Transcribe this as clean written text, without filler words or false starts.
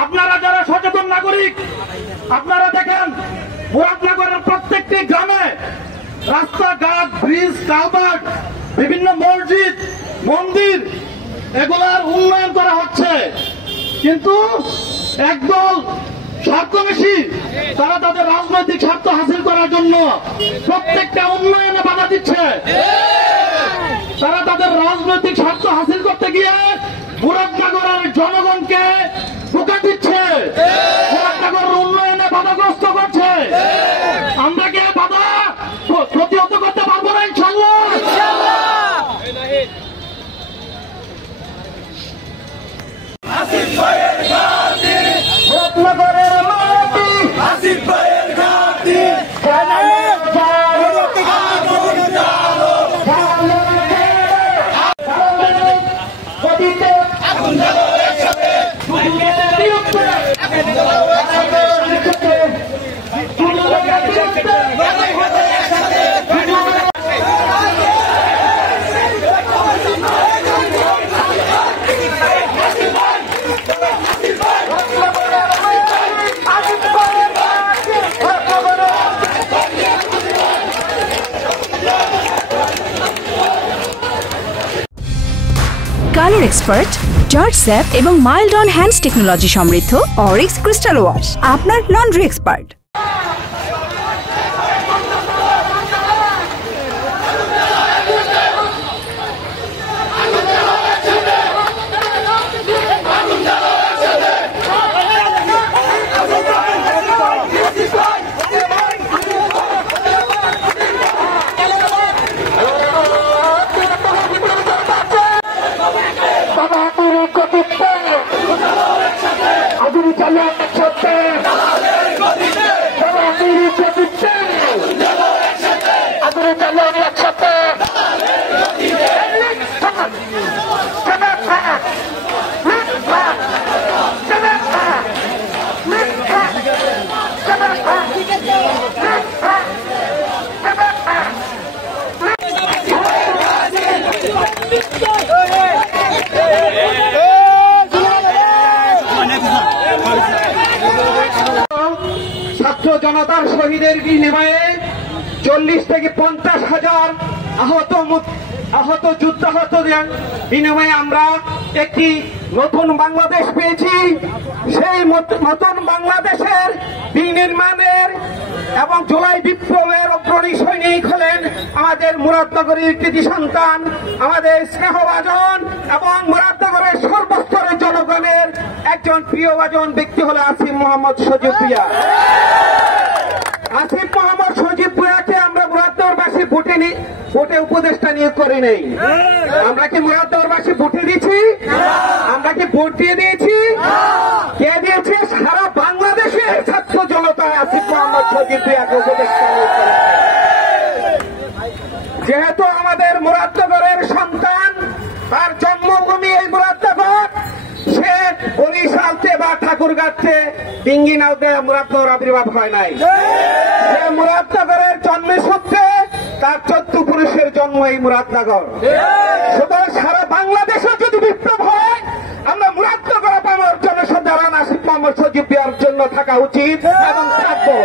আপনারা যারা সচেতন নাগরিক, আপনারা দেখেন মুরাদনগরের প্রত্যেকটি গ্রামে রাস্তাঘাট, ব্রিজ, কালভার্ট, বিভিন্ন মসজিদ, মন্দির এগুলার উন্নয়ন করা হচ্ছে, কিন্তু একদল স্বার্থবেশী তারা তাদের রাজনৈতিক স্বার্থ হাসিল করার জন্য প্রত্যেকটা উন্নয়নে বাধা দিচ্ছে। তারা তাদের রাজনৈতিক স্বার্থ হাসিল করতে গিয়ে মুরাদনগরের জনগণকে ধোঁকা দিচ্ছে, মুরাদনগরের উন্নয়নে বাধাগ্রস্ত করছে। আমরা কি বাধা প্রতিহত করতে পারবো না ইনশাআল্লাহ? মুরাদনগরের মাটি আসিফ ভাইয়ের ঘাটি, কালার এক্সপার্ট, জর্জ স্যাপ এবং মাইল্ড অন হ্যান্ডস টেকনোলজি সমৃদ্ধ অরিক্স ক্রিস্টাল ওয়াশ আপনার লন্ড্রি এক্সপার্ট। ছাত্র জনতার শহীদের বিনিময়ে 40 থেকে 50,000 আহত যুদ্ধাহতদের বিনিময়ে আমরা একটি নতুন বাংলাদেশ পেয়েছি। সেই নতুন বাংলাদেশের বিনির্মাণের এবং জুলাই বিপ্লবের অগ্রণী সৈনিক হলেন আমাদের মুরাদনগরের কৃতি সন্তান, আমাদের স্নেহভাজন এবং মুরাদনগরের সর্বস্তরের জনগণের একজন প্রিয়ভাজন ব্যক্তি হলো আসিফ মোহাম্মদ সজীব ভূঁইয়া। আসিফ মোহাম্মদ সজীব ভূঁইয়াকে আমরা মুরাদনগরবাসী ভোটে উপদেষ্টা নিয়োগ করি নাই। আমরা কি মুরাদনগরবাসী ভোটে দিয়েছি? আমরা কি ভোট দিয়ে দিয়েছি? কে দিয়েছে? সারা বাংলাদেশের ছাত্র জনতা আসিফ মোহাম্মদ সজীব ভূঁইয়াকে উপদেষ্টা নিয়োগ করে। যেহেতু আমাদের মুরাদনগরের সন্তান, তার জন্মভূমি এই মুরাদনগর, সে বরিশালতে বা ঠাকুরগাঁতে ডিঙ্গি নাওতে মুরাদনগর আবির্ভাব হয় নাই। সে মুরাদনগরের জন্মসূত্রে তার 14 পুরুষের জন্ম এই মুরাদনগর। সুতরাং সারা বাংলাদেশে যদি বিপ্লব হয়, আমরা মুরাদনগর পাওয়ার জন্য সাধারণ আসিফ মোহাম্মদ সজীব ভূঁইয়ার জন্য থাকা উচিত এবং থাকবো।